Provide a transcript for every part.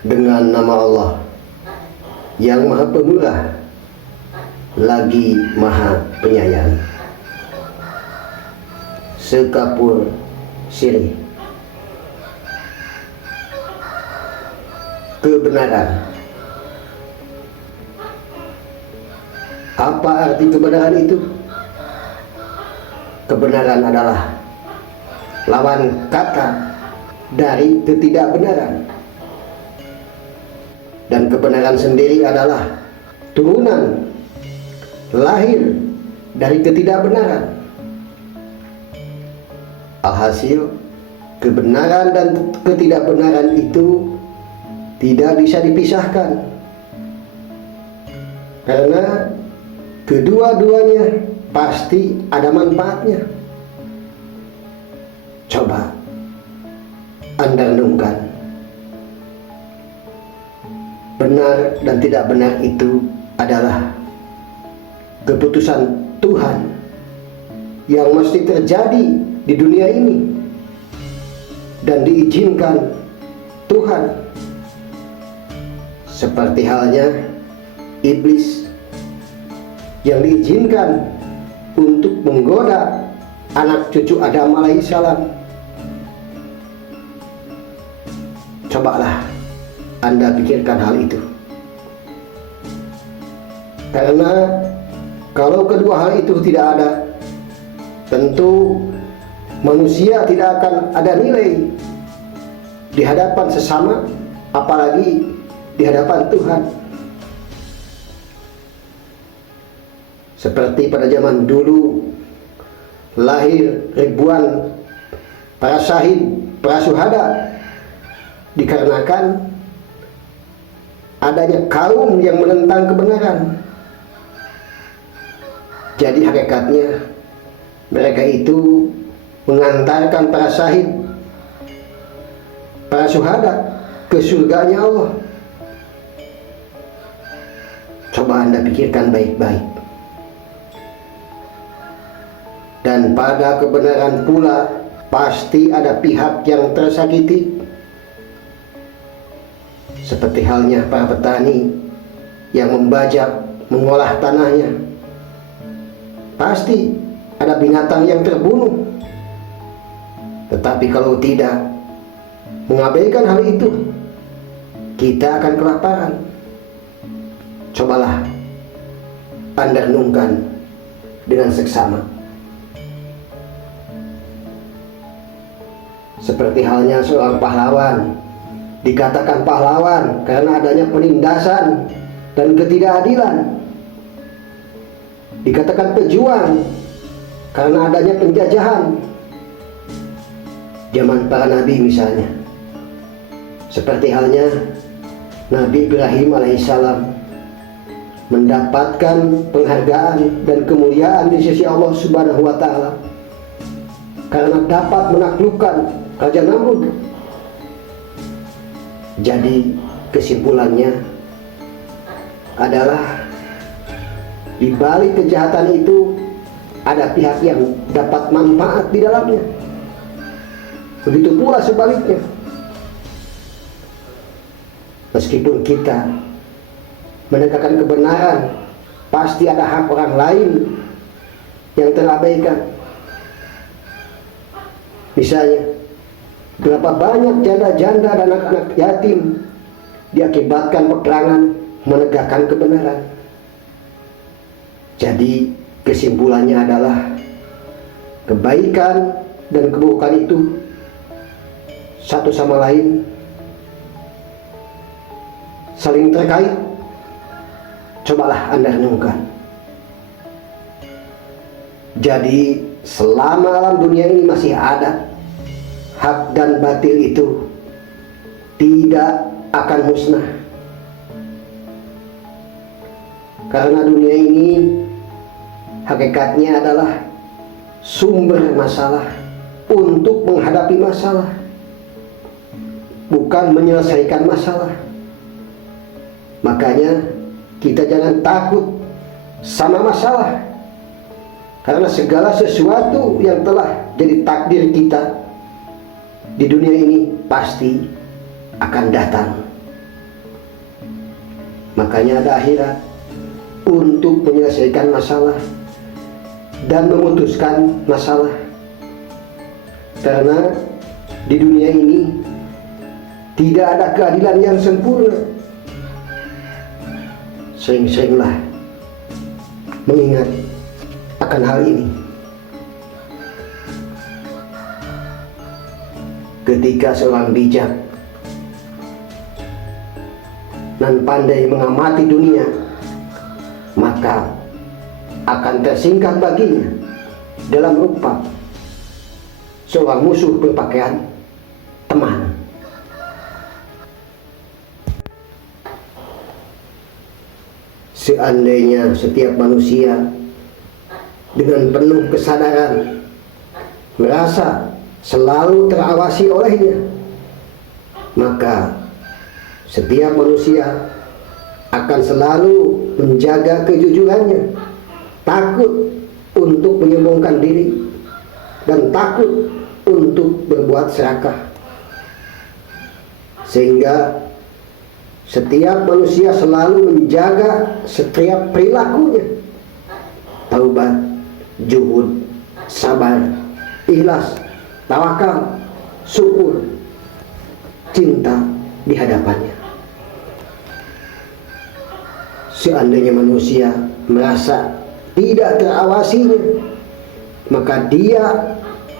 Dengan nama Allah yang Maha Pemurah lagi Maha Penyayang. Sekapur sirih. Kebenaran. Apa arti kebenaran itu? Kebenaran adalah lawan kata dari ketidakbenaran. Dan kebenaran sendiri adalah turunan lahir dari ketidakbenaran. Alhasil, kebenaran dan ketidakbenaran itu tidak bisa dipisahkan, karena kedua-duanya pasti ada manfaatnya. Coba Anda renungkan. Benar dan tidak benar itu adalah keputusan Tuhan yang mesti terjadi di dunia ini dan diizinkan Tuhan. Seperti halnya iblis yang diizinkan untuk menggoda anak cucu Adam alaihissalam. Cobalah Anda pikirkan hal itu. Karena kalau kedua hal itu tidak ada, tentu manusia tidak akan ada nilai di hadapan sesama, apalagi di hadapan Tuhan. Seperti pada zaman dulu lahir ribuan para syahid, para syuhada, dikarenakan adanya kaum yang menentang kebenaran. Jadi hakikatnya mereka itu mengantarkan para syahid, para syuhada ke surganya Allah. Coba Anda pikirkan baik-baik. Dan pada kebenaran pula pasti ada pihak yang tersakiti. Seperti halnya para petani yang membajak, mengolah tanahnya. Pasti ada binatang yang terbunuh. Tetapi kalau tidak mengabaikan hal itu, kita akan kelaparan. Cobalah Anda renungkan dengan seksama. Seperti halnya seorang pahlawan, dikatakan pahlawan karena adanya penindasan dan ketidakadilan. Dikatakan pejuang karena adanya penjajahan. Zaman para nabi misalnya, seperti halnya Nabi Ibrahim alaihissalam mendapatkan penghargaan dan kemuliaan di sisi Allah Subhanahu wa Ta'ala karena dapat menaklukkan Raja Namrud. Jadi kesimpulannya adalah di balik kejahatan itu ada pihak yang dapat manfaat di dalamnya. Begitu pula sebaliknya. Meskipun kita menegakkan kebenaran, pasti ada hak orang lain yang terabaikan. Misalnya, berapa banyak janda-janda dan anak-anak yatim diakibatkan peperangan menegakkan kebenaran. Jadi kesimpulannya adalah kebaikan dan keburukan itu satu sama lain saling terkait. Cobalah Anda renungkan. Jadi selama alam dunia ini masih ada, hak dan batil itu tidak akan musnah. Karena dunia ini hakikatnya adalah sumber masalah untuk menghadapi masalah, bukan menyelesaikan masalah. Makanya kita jangan takut sama masalah, karena segala sesuatu yang telah jadi takdir kita di dunia ini pasti akan datang Makanya ada akhirat untuk menyelesaikan masalah dan memutuskan masalah. Karena di dunia ini tidak ada keadilan yang sempurna. Sering-seringlah mengingat akan hal ini. Ketika seorang bijak dan pandai mengamati dunia, maka akan tersingkap baginya dalam rupa seorang musuh berpakaian teman. Seandainya setiap manusia dengan penuh kesadaran merasa selalu terawasi olehnya, maka setiap manusia akan selalu menjaga kejujurannya, takut untuk menyombongkan diri, dan takut untuk berbuat serakah. Sehingga setiap manusia selalu menjaga setiap perilakunya, taubat, juhud, sabar, ikhlas, tawakal, syukur, cinta di hadapannya. Seandainya manusia merasa tidak terawasinya, maka dia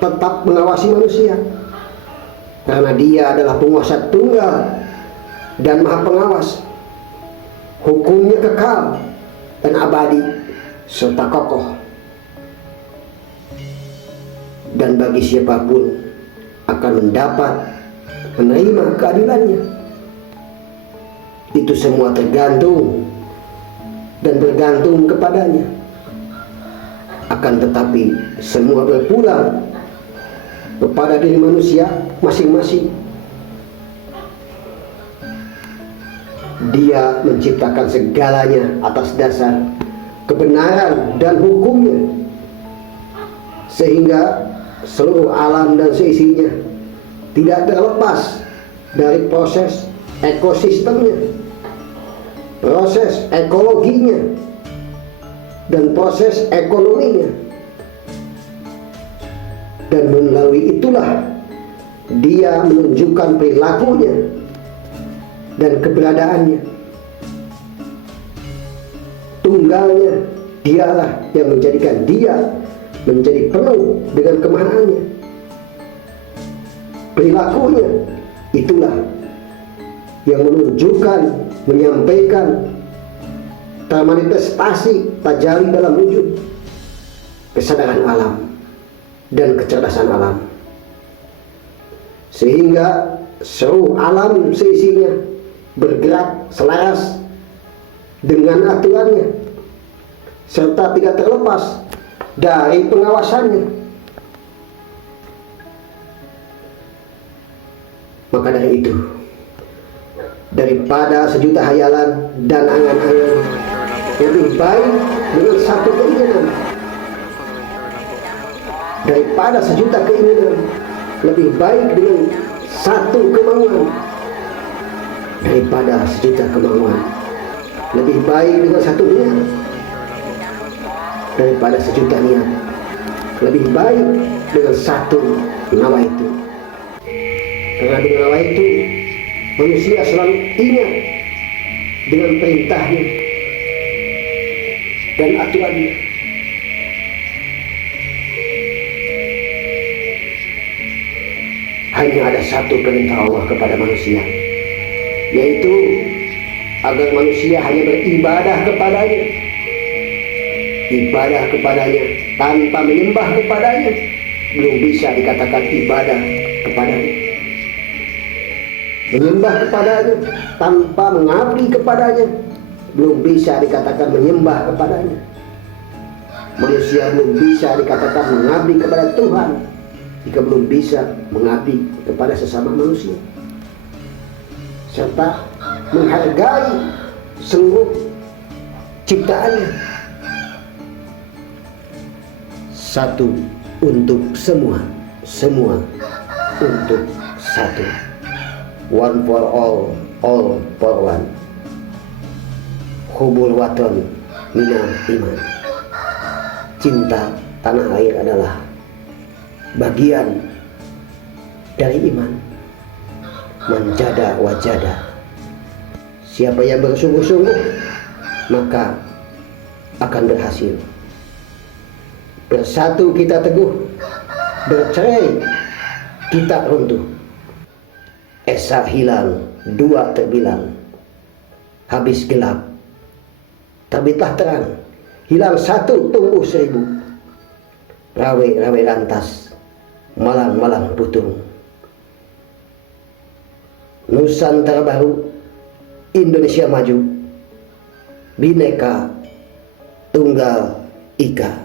tetap mengawasi manusia, karena dia adalah penguasa tunggal dan maha pengawas. Hukumnya kekal dan abadi serta kokoh, dan bagi siapapun akan mendapat menerima keadilannya. Itu semua tergantung dan bergantung kepadanya. Akan tetapi semua berpulang kepada diri manusia masing-masing. Dia menciptakan segalanya atas dasar kebenaran dan hukumnya, sehingga seluruh alam dan seisinya tidak terlepas dari proses ekosistemnya, proses ekologinya, dan proses ekonominya. Dan melalui itulah dia menunjukkan perilakunya dan keberadaannya. Tunggalnya dialah yang menjadikan dia menjadi penuh dengan kemahanaannya. Perilakunya itulah yang menunjukkan, menyampaikan, termanifestasi tajali dalam wujud kesadaran alam dan kecerdasan alam, sehingga seluruh alam seisinya bergerak selaras dengan aturannya serta tidak terlepas dari pengawasannya. Maka dari itu, daripada sejuta hayalan dan angan-angan, lebih baik dengan satu keinginan. Daripada sejuta keinginan, lebih baik dengan satu kemauan. Daripada sejuta kemauan, lebih baik dengan satu niat. Daripada sejuta niat, lebih baik dengan satu nawaitu. Karena dengan nawaitu manusia selalu ingat dengan perintahnya dan aturannya. Hanya ada satu perintah Allah kepada manusia, yaitu agar manusia hanya beribadah kepadanya. Ibadah kepadanya tanpa menyembah kepadanya belum bisa dikatakan ibadah kepadanya. Menyembah kepadanya tanpa mengabdi kepadanya belum bisa dikatakan menyembah kepadanya. Manusia belum bisa dikatakan mengabdi kepada Tuhan jika belum bisa mengabdi kepada sesama manusia, serta menghargai seluruh ciptaannya. Satu untuk semua, semua untuk satu. One for all for one. hubul waton minal iman. Cinta tanah air adalah bagian dari iman. Manjada wajada. Siapa yang bersungguh-sungguh maka akan berhasil. Bersatu kita teguh, bercerai kita runtuh. Esa hilang, dua terbilang, habis gelap terbitlah terang. Hilang satu, tumbuh seribu. Rawe-rawe lantas, malang-malang putung. Nusantara baru, Indonesia maju, Bhinneka Tunggal Ika.